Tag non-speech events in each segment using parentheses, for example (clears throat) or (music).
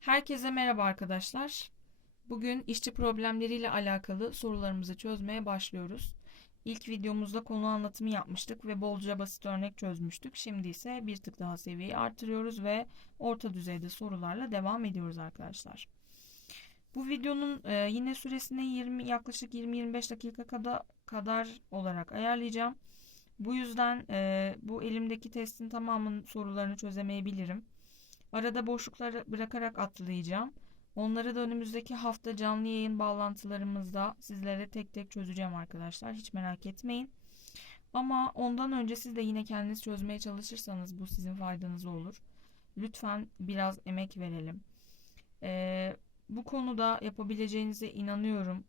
Herkese merhaba arkadaşlar. Bugün işçi problemleriyle alakalı sorularımızı çözmeye başlıyoruz. İlk videomuzda konu anlatımı yapmıştık ve bolca basit örnek çözmüştük. Şimdi ise bir tık daha seviyeyi artırıyoruz ve orta düzeyde sorularla devam ediyoruz arkadaşlar. Bu videonun e, yine süresini 20 yaklaşık 20-25 dakika kadar, kadar olarak ayarlayacağım. Bu yüzden e, bu elimdeki testin tamamının sorularını çözemeyebilirim. Arada boşlukları bırakarak atlayacağım. Onları da önümüzdeki hafta canlı yayın bağlantılarımızda sizlere tek tek çözeceğim arkadaşlar. Hiç merak etmeyin. Ama ondan önce siz de yine kendiniz çözmeye çalışırsanız bu sizin faydanıza olur. Lütfen biraz emek verelim. Ee, bu konuda yapabileceğinize inanıyorum.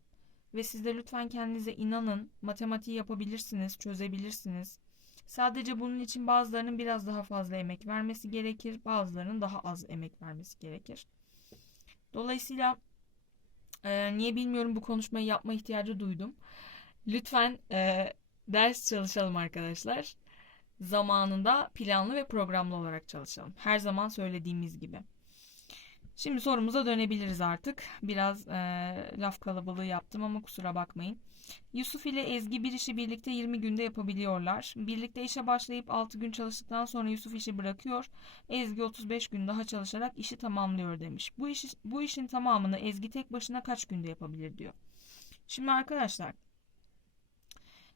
Ve siz de lütfen kendinize inanın. Matematiği yapabilirsiniz, çözebilirsiniz. Sadece bunun için bazılarının biraz daha fazla emek vermesi gerekir, bazılarının daha az emek vermesi gerekir. Dolayısıyla e, niye bilmiyorum bu konuşmayı yapma ihtiyacı duydum. Lütfen e, ders çalışalım arkadaşlar. Zamanında planlı ve programlı olarak çalışalım. Her zaman söylediğimiz gibi. Şimdi sorumuza dönebiliriz artık. Biraz e, laf kalabalığı yaptım ama kusura bakmayın. Yusuf ile Ezgi bir işi birlikte 20 günde yapabiliyorlar. Birlikte işe başlayıp 6 gün çalıştıktan sonra Yusuf işi bırakıyor. Ezgi 35 gün daha çalışarak işi tamamlıyor demiş. Bu işi, bu işin tamamını Ezgi tek başına kaç günde yapabilir diyor. Şimdi arkadaşlar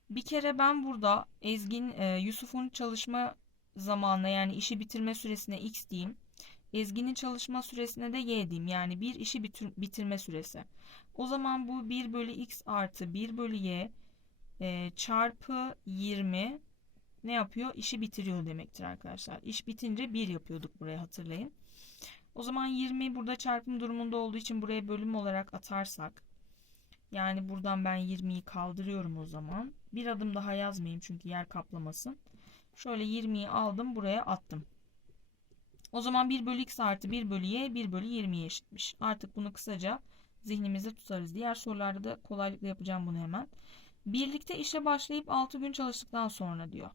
bir kere ben burada Ezgin e, Yusuf'un çalışma zamanına yani işi bitirme süresine x diyeyim. Ezgi'nin çalışma süresine de y diyeyim. Yani bir işi bitir, bitirme süresi. O zaman bu 1 bölü x artı 1 bölü y e, çarpı 20 ne yapıyor? İşi bitiriyor demektir arkadaşlar. İş bitince 1 yapıyorduk buraya hatırlayın. O zaman 20 burada çarpım durumunda olduğu için buraya bölüm olarak atarsak yani buradan ben 20'yi kaldırıyorum o zaman. Bir adım daha yazmayayım çünkü yer kaplamasın. Şöyle 20'yi aldım buraya attım. O zaman 1 bölü x artı 1 bölü y 1 bölü 20'ye eşitmiş. Artık bunu kısaca zihnimizde tutarız. Diğer sorularda da kolaylıkla yapacağım bunu hemen. Birlikte işe başlayıp 6 gün çalıştıktan sonra diyor.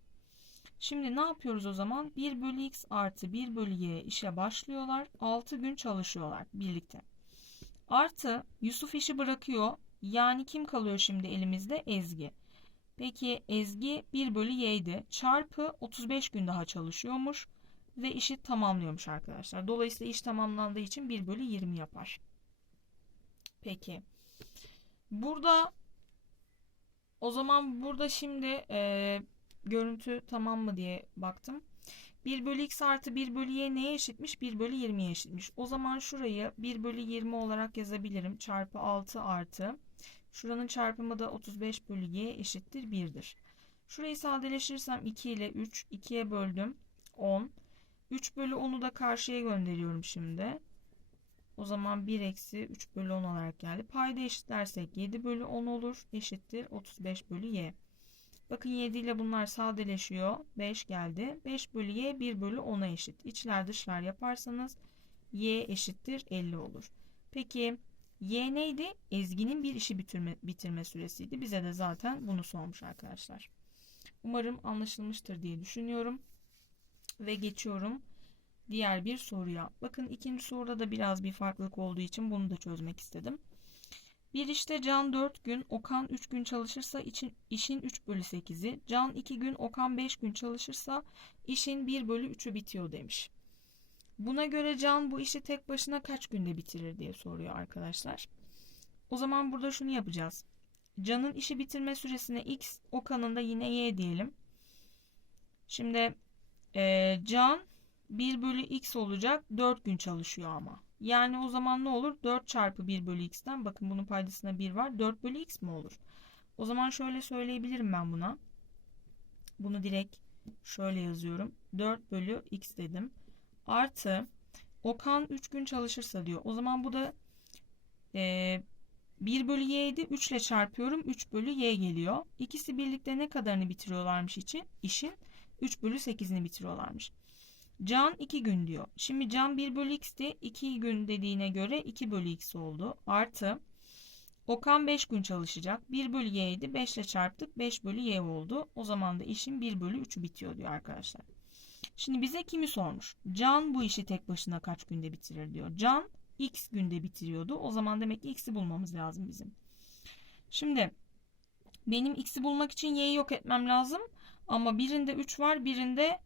Şimdi ne yapıyoruz o zaman? 1 bölü x artı 1 bölü y işe başlıyorlar. 6 gün çalışıyorlar birlikte. Artı Yusuf işi bırakıyor. Yani kim kalıyor şimdi elimizde? Ezgi. Peki Ezgi 1 bölü y'ydi. Çarpı 35 gün daha çalışıyormuş ve işi tamamlıyormuş arkadaşlar. Dolayısıyla iş tamamlandığı için 1 bölü 20 yapar. Peki. Burada o zaman burada şimdi e, görüntü tamam mı diye baktım. 1 bölü x artı 1 bölü y neye eşitmiş? 1 bölü 20'ye eşitmiş. O zaman şurayı 1 bölü 20 olarak yazabilirim. Çarpı 6 artı. Şuranın çarpımı da 35 bölü y eşittir 1'dir. Şurayı sadeleştirirsem 2 ile 3. 2'ye böldüm. 10. 3 bölü 10'u da karşıya gönderiyorum şimdi. O zaman 1 eksi 3 bölü 10 olarak geldi. Payda eşitlersek 7 bölü 10 olur. Eşittir 35 bölü y. Bakın 7 ile bunlar sadeleşiyor. 5 geldi. 5 bölü y 1 bölü 10'a eşit. İçler dışlar yaparsanız y eşittir 50 olur. Peki y neydi? Ezgi'nin bir işi bitirme, bitirme süresiydi. Bize de zaten bunu sormuş arkadaşlar. Umarım anlaşılmıştır diye düşünüyorum. Ve geçiyorum diğer bir soruya. Bakın ikinci soruda da biraz bir farklılık olduğu için bunu da çözmek istedim. Bir işte Can 4 gün, Okan 3 gün çalışırsa için, işin 3 bölü 8'i, Can 2 gün, Okan 5 gün çalışırsa işin 1 bölü 3'ü bitiyor demiş. Buna göre Can bu işi tek başına kaç günde bitirir diye soruyor arkadaşlar. O zaman burada şunu yapacağız. Can'ın işi bitirme süresine x, Okan'ın da yine y diyelim. Şimdi e, Can 1 bölü x olacak 4 gün çalışıyor ama. Yani o zaman ne olur? 4 çarpı 1 bölü x'ten bakın bunun paydasında 1 var. 4 bölü x mi olur? O zaman şöyle söyleyebilirim ben buna. Bunu direkt şöyle yazıyorum. 4 bölü x dedim. Artı Okan 3 gün çalışırsa diyor. O zaman bu da e, 1 bölü y'ydi. 3 ile çarpıyorum. 3 bölü y geliyor. İkisi birlikte ne kadarını bitiriyorlarmış için? İşin 3 bölü 8'ini bitiriyorlarmış. Can 2 gün diyor. Şimdi Can 1 bölü x'ti. 2 gün dediğine göre 2 bölü x oldu. Artı Okan 5 gün çalışacak. 1 bölü y'ydi. 5 ile çarptık. 5 bölü y oldu. O zaman da işin 1 bölü 3'ü bitiyor diyor arkadaşlar. Şimdi bize kimi sormuş? Can bu işi tek başına kaç günde bitirir diyor. Can x günde bitiriyordu. O zaman demek ki x'i bulmamız lazım bizim. Şimdi benim x'i bulmak için y'yi yok etmem lazım. Ama birinde 3 var, birinde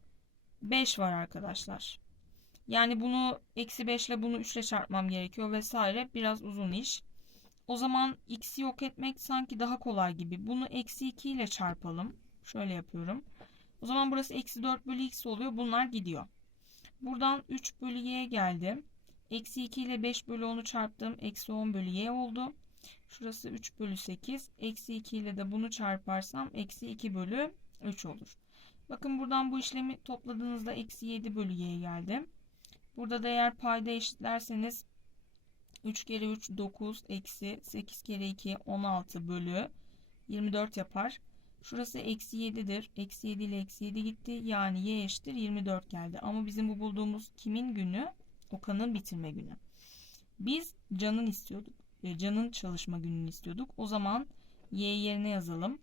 5 var arkadaşlar. Yani bunu eksi 5 ile bunu 3 ile çarpmam gerekiyor vesaire. Biraz uzun iş. O zaman x'i yok etmek sanki daha kolay gibi. Bunu eksi 2 ile çarpalım. Şöyle yapıyorum. O zaman burası eksi 4 bölü x oluyor. Bunlar gidiyor. Buradan 3 bölü y geldi. Eksi 2 ile 5 bölü 10'u çarptım. Eksi 10 bölü y oldu. Şurası 3 bölü 8. Eksi 2 ile de bunu çarparsam eksi 2 bölü 3 olur. Bakın buradan bu işlemi topladığınızda eksi 7 bölü y geldi. Burada da eğer payda eşitlerseniz 3 kere 3 9 eksi 8 kere 2 16 bölü 24 yapar. Şurası eksi 7'dir. Eksi 7 ile eksi 7 gitti. Yani y eşittir 24 geldi. Ama bizim bu bulduğumuz kimin günü? Okan'ın bitirme günü. Biz Can'ın istiyorduk. Can'ın çalışma gününü istiyorduk. O zaman y yerine yazalım.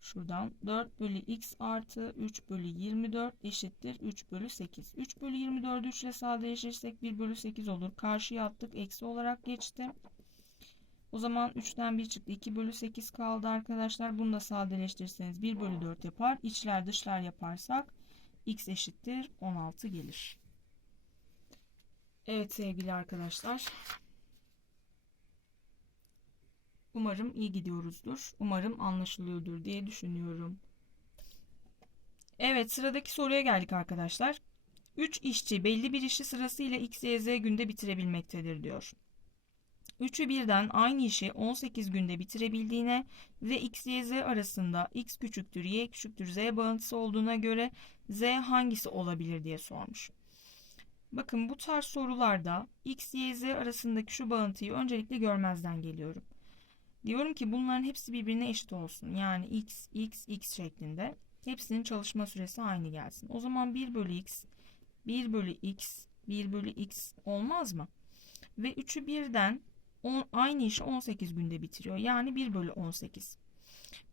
Şuradan 4 bölü x artı 3 bölü 24 eşittir 3 bölü 8. 3 bölü 24'ü 3 ile sadeleştirirsek 1 bölü 8 olur. Karşıya attık. Eksi olarak geçti. O zaman 3'ten 1 çıktı. 2 bölü 8 kaldı arkadaşlar. Bunu da sadeleştirirseniz 1 bölü 4 yapar. İçler dışlar yaparsak x eşittir 16 gelir. Evet sevgili arkadaşlar. Umarım iyi gidiyoruzdur. Umarım anlaşılıyordur diye düşünüyorum. Evet sıradaki soruya geldik arkadaşlar. 3 işçi belli bir işi sırasıyla x, y, z günde bitirebilmektedir diyor. Üçü birden aynı işi 18 günde bitirebildiğine ve x, y, z arasında x küçüktür, y küçüktür, z bağıntısı olduğuna göre z hangisi olabilir diye sormuş. Bakın bu tarz sorularda x, y, z arasındaki şu bağıntıyı öncelikle görmezden geliyorum. Diyorum ki bunların hepsi birbirine eşit olsun. Yani x, x, x şeklinde. Hepsinin çalışma süresi aynı gelsin. O zaman 1 bölü x, 1 bölü x, 1 bölü x olmaz mı? Ve 3'ü birden on, aynı işi 18 günde bitiriyor. Yani 1 bölü 18.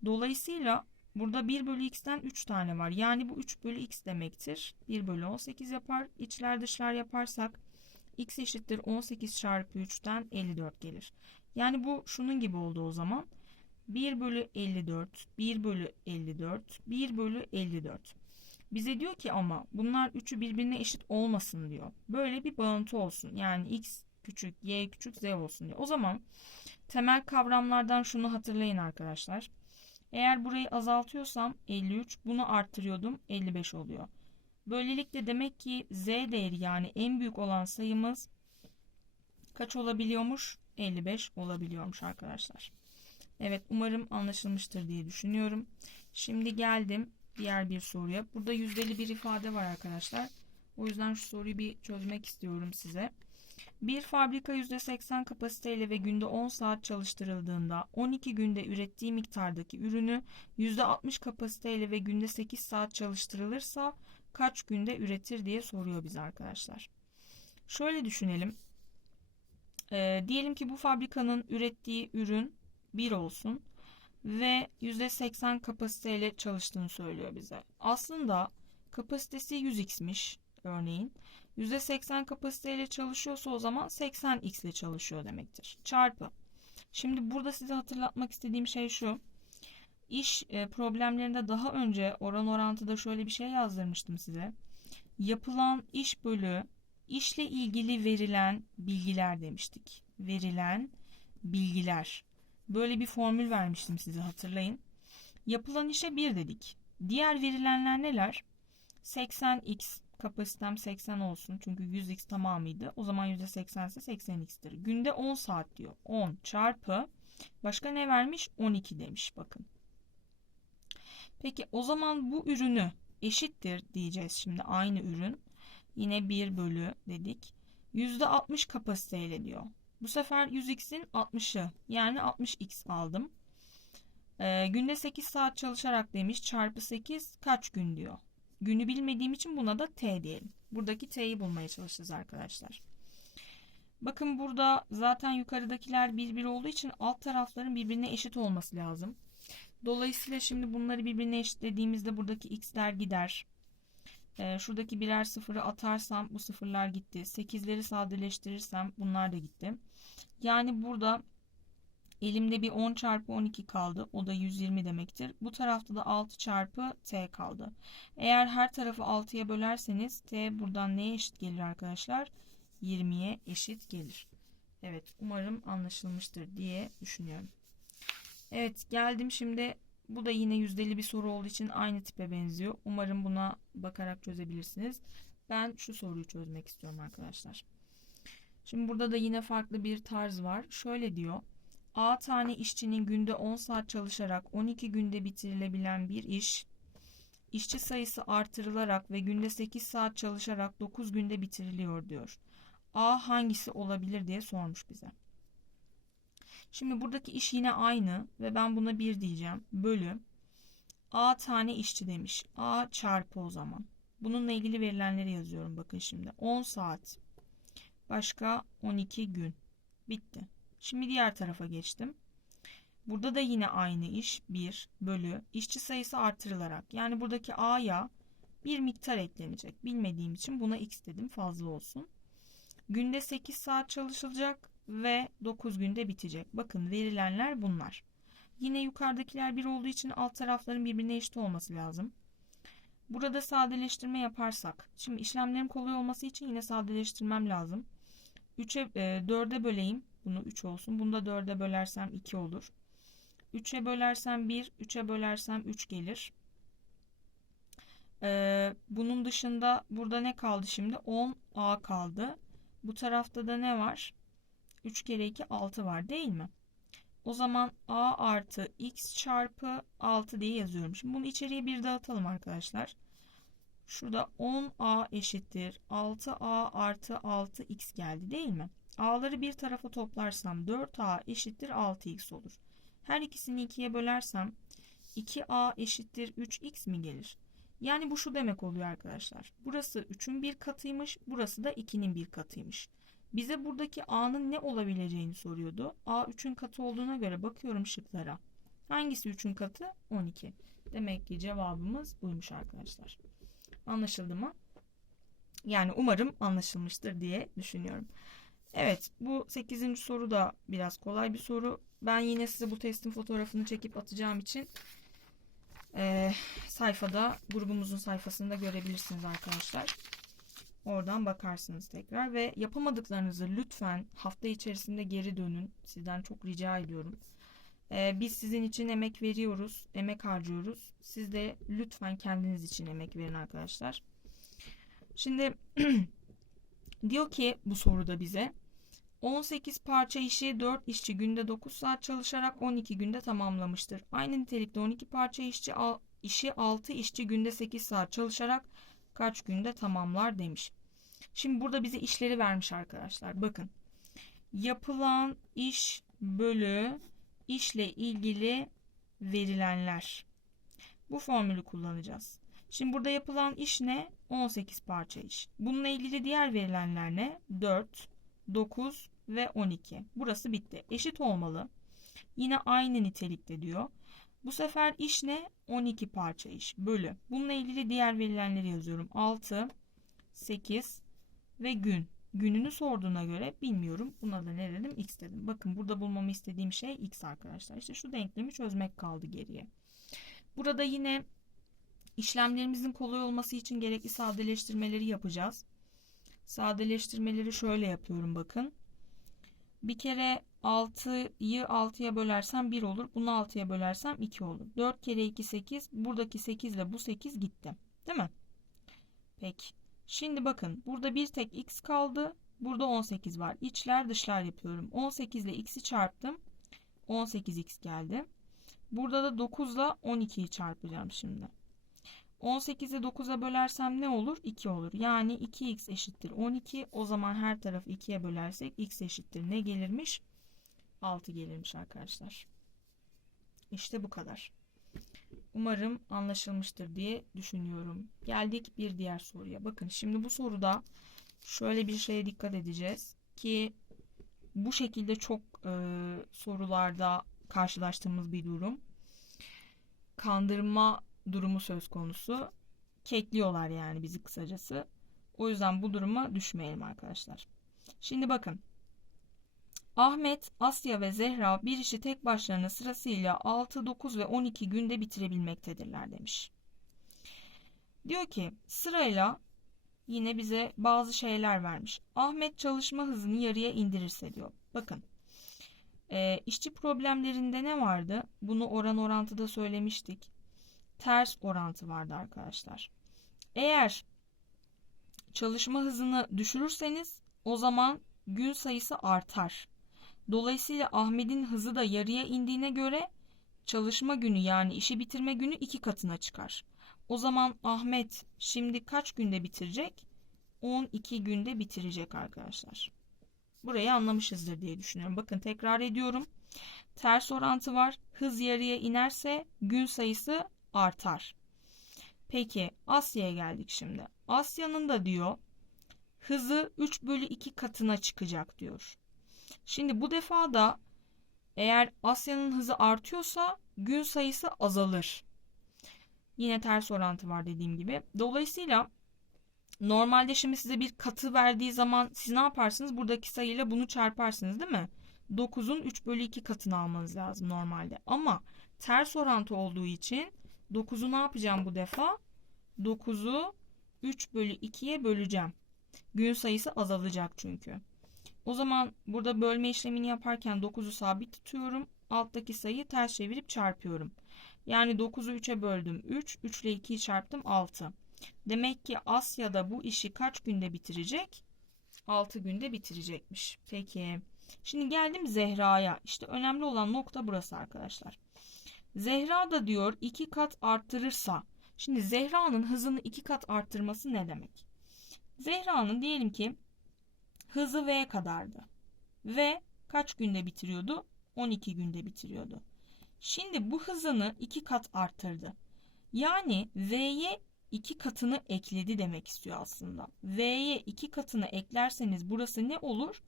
Dolayısıyla burada 1 bölü x'ten 3 tane var. Yani bu 3 bölü x demektir. 1 bölü 18 yapar. İçler dışlar yaparsak x eşittir 18 çarpı 3'ten 54 gelir. Yani bu şunun gibi oldu o zaman. 1 bölü 54, 1 bölü 54, 1 bölü 54. Bize diyor ki ama bunlar üçü birbirine eşit olmasın diyor. Böyle bir bağıntı olsun. Yani x küçük, y küçük, z olsun diyor. O zaman temel kavramlardan şunu hatırlayın arkadaşlar. Eğer burayı azaltıyorsam 53, bunu arttırıyordum 55 oluyor. Böylelikle demek ki z değeri yani en büyük olan sayımız kaç olabiliyormuş? 55 olabiliyormuş arkadaşlar. Evet umarım anlaşılmıştır diye düşünüyorum. Şimdi geldim diğer bir soruya. Burada yüzdeli bir ifade var arkadaşlar. O yüzden şu soruyu bir çözmek istiyorum size. Bir fabrika %80 kapasiteyle ve günde 10 saat çalıştırıldığında 12 günde ürettiği miktardaki ürünü %60 kapasiteyle ve günde 8 saat çalıştırılırsa kaç günde üretir diye soruyor bize arkadaşlar. Şöyle düşünelim. E, diyelim ki bu fabrikanın ürettiği ürün 1 olsun ve %80 kapasiteyle çalıştığını söylüyor bize. Aslında kapasitesi 100x'miş örneğin. %80 kapasiteyle çalışıyorsa o zaman 80x ile çalışıyor demektir. Çarpı. Şimdi burada size hatırlatmak istediğim şey şu. İş e, problemlerinde daha önce oran orantıda şöyle bir şey yazdırmıştım size. Yapılan iş bölü işle ilgili verilen bilgiler demiştik. Verilen bilgiler. Böyle bir formül vermiştim size hatırlayın. Yapılan işe 1 dedik. Diğer verilenler neler? 80x kapasitem 80 olsun. Çünkü 100x tamamıydı. O zaman %80 ise 80x'tir. Günde 10 saat diyor. 10 çarpı başka ne vermiş? 12 demiş bakın. Peki o zaman bu ürünü eşittir diyeceğiz şimdi aynı ürün. Yine 1 bölü dedik. %60 kapasiteyle diyor. Bu sefer 100x'in 60'ı yani 60x aldım. Ee, günde 8 saat çalışarak demiş çarpı 8 kaç gün diyor. Günü bilmediğim için buna da t diyelim. Buradaki t'yi bulmaya çalışacağız arkadaşlar. Bakın burada zaten yukarıdakiler birbiri olduğu için alt tarafların birbirine eşit olması lazım. Dolayısıyla şimdi bunları birbirine eşitlediğimizde buradaki x'ler gider. Ee, şuradaki birer sıfırı atarsam bu sıfırlar gitti. 8'leri sadeleştirirsem bunlar da gitti. Yani burada elimde bir 10 çarpı 12 kaldı. O da 120 demektir. Bu tarafta da 6 çarpı t kaldı. Eğer her tarafı 6'ya bölerseniz t buradan neye eşit gelir arkadaşlar? 20'ye eşit gelir. Evet umarım anlaşılmıştır diye düşünüyorum. Evet geldim şimdi bu da yine yüzdeli bir soru olduğu için aynı tipe benziyor. Umarım buna bakarak çözebilirsiniz. Ben şu soruyu çözmek istiyorum arkadaşlar. Şimdi burada da yine farklı bir tarz var. Şöyle diyor. A tane işçinin günde 10 saat çalışarak 12 günde bitirilebilen bir iş, işçi sayısı artırılarak ve günde 8 saat çalışarak 9 günde bitiriliyor diyor. A hangisi olabilir diye sormuş bize. Şimdi buradaki iş yine aynı ve ben buna 1 diyeceğim. Bölü A tane işçi demiş. A çarpı o zaman. Bununla ilgili verilenleri yazıyorum bakın şimdi. 10 saat. Başka 12 gün. Bitti. Şimdi diğer tarafa geçtim. Burada da yine aynı iş 1 bölü işçi sayısı artırılarak. Yani buradaki A'ya bir miktar eklenecek. Bilmediğim için buna x dedim fazla olsun. Günde 8 saat çalışılacak ve 9 günde bitecek. Bakın verilenler bunlar. Yine yukarıdakiler 1 olduğu için alt tarafların birbirine eşit olması lazım. Burada sadeleştirme yaparsak. Şimdi işlemlerin kolay olması için yine sadeleştirmem lazım. 3'e e, 4'e böleyim. Bunu 3 olsun. Bunu da 4'e bölersem 2 olur. 3'e bölersem 1, 3'e bölersem 3 gelir. Ee, bunun dışında burada ne kaldı şimdi? 10A kaldı. Bu tarafta da ne var? 3 kere 2 6 var değil mi? O zaman A artı X çarpı 6 diye yazıyorum. Şimdi bunu içeriye bir dağıtalım arkadaşlar. Şurada 10A eşittir 6A artı 6X geldi değil mi? A'ları bir tarafa toplarsam 4A eşittir 6X olur. Her ikisini 2'ye bölersem 2A eşittir 3X mi gelir? Yani bu şu demek oluyor arkadaşlar. Burası 3'ün bir katıymış, burası da 2'nin bir katıymış. Bize buradaki A'nın ne olabileceğini soruyordu. A 3'ün katı olduğuna göre bakıyorum şıklara. Hangisi 3'ün katı? 12. Demek ki cevabımız buymuş arkadaşlar. Anlaşıldı mı? Yani umarım anlaşılmıştır diye düşünüyorum. Evet bu 8. soru da biraz kolay bir soru. Ben yine size bu testin fotoğrafını çekip atacağım için e, sayfada grubumuzun sayfasında görebilirsiniz arkadaşlar. Oradan bakarsınız tekrar ve yapamadıklarınızı lütfen hafta içerisinde geri dönün. Sizden çok rica ediyorum. Ee, biz sizin için emek veriyoruz, emek harcıyoruz. Siz de lütfen kendiniz için emek verin arkadaşlar. Şimdi (clears throat) diyor ki bu soruda bize 18 parça işi 4 işçi günde 9 saat çalışarak 12 günde tamamlamıştır. Aynı nitelikte 12 parça işçi işi 6 işçi günde 8 saat çalışarak kaç günde tamamlar demiş. Şimdi burada bize işleri vermiş arkadaşlar. Bakın. Yapılan iş bölü işle ilgili verilenler. Bu formülü kullanacağız. Şimdi burada yapılan iş ne? 18 parça iş. Bununla ilgili diğer verilenler ne? 4, 9 ve 12. Burası bitti. Eşit olmalı. Yine aynı nitelikte diyor. Bu sefer iş ne? 12 parça iş. Bölü. Bununla ilgili diğer verilenleri yazıyorum. 6, 8 ve gün. Gününü sorduğuna göre bilmiyorum. Buna da ne dedim? X dedim. Bakın burada bulmamı istediğim şey X arkadaşlar. İşte şu denklemi çözmek kaldı geriye. Burada yine işlemlerimizin kolay olması için gerekli sadeleştirmeleri yapacağız. Sadeleştirmeleri şöyle yapıyorum bakın. Bir kere 6'yı 6'ya bölersem 1 olur. Bunu 6'ya bölersem 2 olur. 4 kere 2 8. Buradaki 8 ile bu 8 gitti. Değil mi? Peki. Şimdi bakın burada bir tek x kaldı. Burada 18 var. İçler dışlar yapıyorum. 18 ile x'i çarptım. 18x geldi. Burada da 9 ile 12'yi çarpacağım şimdi. 18'i 9'a bölersem ne olur? 2 olur. Yani 2x eşittir 12. O zaman her tarafı 2'ye bölersek x eşittir ne gelirmiş? 6 gelirmiş arkadaşlar. İşte bu kadar. Umarım anlaşılmıştır diye düşünüyorum. Geldik bir diğer soruya. Bakın şimdi bu soruda şöyle bir şeye dikkat edeceğiz ki bu şekilde çok e, sorularda karşılaştığımız bir durum. Kandırma durumu söz konusu kekliyorlar yani bizi kısacası. O yüzden bu duruma düşmeyelim arkadaşlar. Şimdi bakın. Ahmet, Asya ve Zehra bir işi tek başlarına sırasıyla 6, 9 ve 12 günde bitirebilmektedirler demiş. Diyor ki sırayla yine bize bazı şeyler vermiş. Ahmet çalışma hızını yarıya indirirse diyor. Bakın e, işçi problemlerinde ne vardı? Bunu oran orantıda söylemiştik. Ters orantı vardı arkadaşlar. Eğer çalışma hızını düşürürseniz o zaman gün sayısı artar. Dolayısıyla Ahmet'in hızı da yarıya indiğine göre çalışma günü yani işi bitirme günü iki katına çıkar. O zaman Ahmet şimdi kaç günde bitirecek? 12 günde bitirecek arkadaşlar. Burayı anlamışızdır diye düşünüyorum. Bakın tekrar ediyorum. Ters orantı var. Hız yarıya inerse gün sayısı artar. Peki Asya'ya geldik şimdi. Asya'nın da diyor hızı 3 bölü 2 katına çıkacak diyor. Şimdi bu defa da eğer Asya'nın hızı artıyorsa gün sayısı azalır. Yine ters orantı var dediğim gibi. Dolayısıyla normalde şimdi size bir katı verdiği zaman siz ne yaparsınız? Buradaki sayıyla bunu çarparsınız değil mi? 9'un 3 bölü 2 katını almanız lazım normalde. Ama ters orantı olduğu için 9'u ne yapacağım bu defa? 9'u 3 bölü 2'ye böleceğim. Gün sayısı azalacak çünkü. O zaman burada bölme işlemini yaparken 9'u sabit tutuyorum. Alttaki sayıyı ters çevirip çarpıyorum. Yani 9'u 3'e böldüm 3. 3 ile 2'yi çarptım 6. Demek ki Asya'da bu işi kaç günde bitirecek? 6 günde bitirecekmiş. Peki. Şimdi geldim Zehra'ya. İşte önemli olan nokta burası arkadaşlar. Zehra da diyor 2 kat arttırırsa. Şimdi Zehra'nın hızını 2 kat arttırması ne demek? Zehra'nın diyelim ki hızı V kadardı. V kaç günde bitiriyordu? 12 günde bitiriyordu. Şimdi bu hızını 2 kat arttırdı. Yani V'ye 2 katını ekledi demek istiyor aslında. V'ye 2 katını eklerseniz burası ne olur?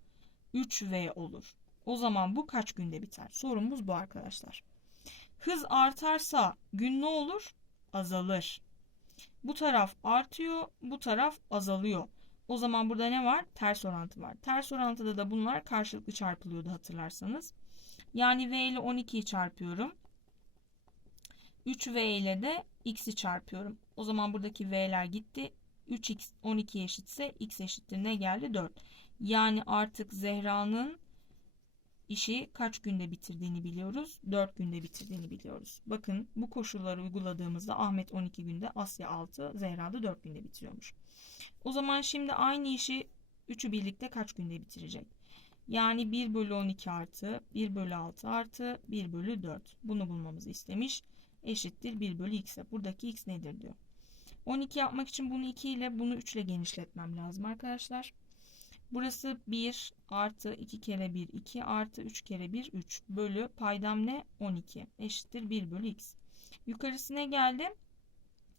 3V olur. O zaman bu kaç günde biter? Sorumuz bu arkadaşlar. Hız artarsa gün ne olur? Azalır. Bu taraf artıyor, bu taraf azalıyor. O zaman burada ne var? Ters orantı var. Ters orantıda da bunlar karşılıklı çarpılıyordu hatırlarsanız. Yani V ile 12'yi çarpıyorum. 3V ile de x'i çarpıyorum. O zaman buradaki V'ler gitti. 3x 12 eşitse x eşittir ne geldi? 4. Yani artık Zehra'nın işi kaç günde bitirdiğini biliyoruz. 4 günde bitirdiğini biliyoruz. Bakın bu koşulları uyguladığımızda Ahmet 12 günde, Asya 6, Zehra da 4 günde bitiriyormuş. O zaman şimdi aynı işi 3'ü birlikte kaç günde bitirecek? Yani 1 bölü 12 artı 1 bölü 6 artı 1 bölü 4. Bunu bulmamızı istemiş. Eşittir 1 bölü x'e. Buradaki x nedir diyor. 12 yapmak için bunu 2 ile bunu 3 ile genişletmem lazım arkadaşlar. Burası 1 artı 2 kere 1 2 artı 3 kere 1 3 bölü paydam ne 12 eşittir 1 bölü x. Yukarısına geldim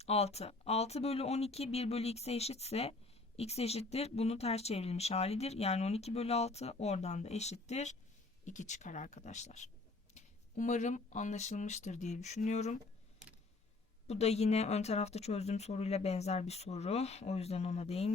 6. 6 bölü 12 1 bölü x'e eşitse x eşittir bunu ters çevrilmiş halidir. Yani 12 bölü 6 oradan da eşittir 2 çıkar arkadaşlar. Umarım anlaşılmıştır diye düşünüyorum. Bu da yine ön tarafta çözdüğüm soruyla benzer bir soru. O yüzden ona değin.